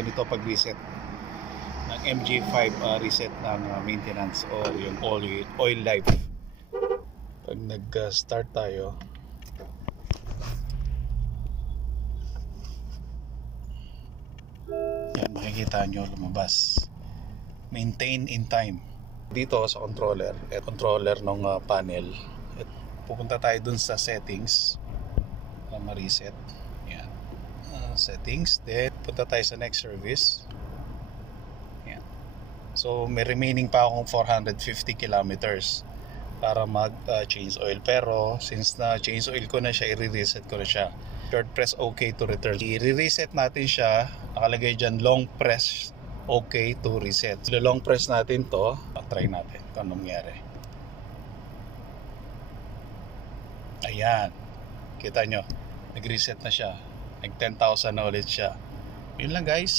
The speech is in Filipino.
ganito pag reset ng MG5, reset ng maintenance or yung oil life. Pag nag-start tayo, yan, makikita nyo lumabas maintain in time dito sa controller, controller ng panel. At pupunta tayo dun sa settings para ma-reset. Yan, settings, then punta tayo sa next service. Yan. So may remaining pa akong 450 kilometers para mag change oil, pero since na change oil ko na siya, i-reset ko na siya. Third press OK to return. I-reset natin siya, nakalagay dyan long press OK to reset. So long press natin to, try natin kung anong nangyari. Ayan, kita nyo, nag-reset na siya, nag 10,000 na ulit siya. Yun lang guys.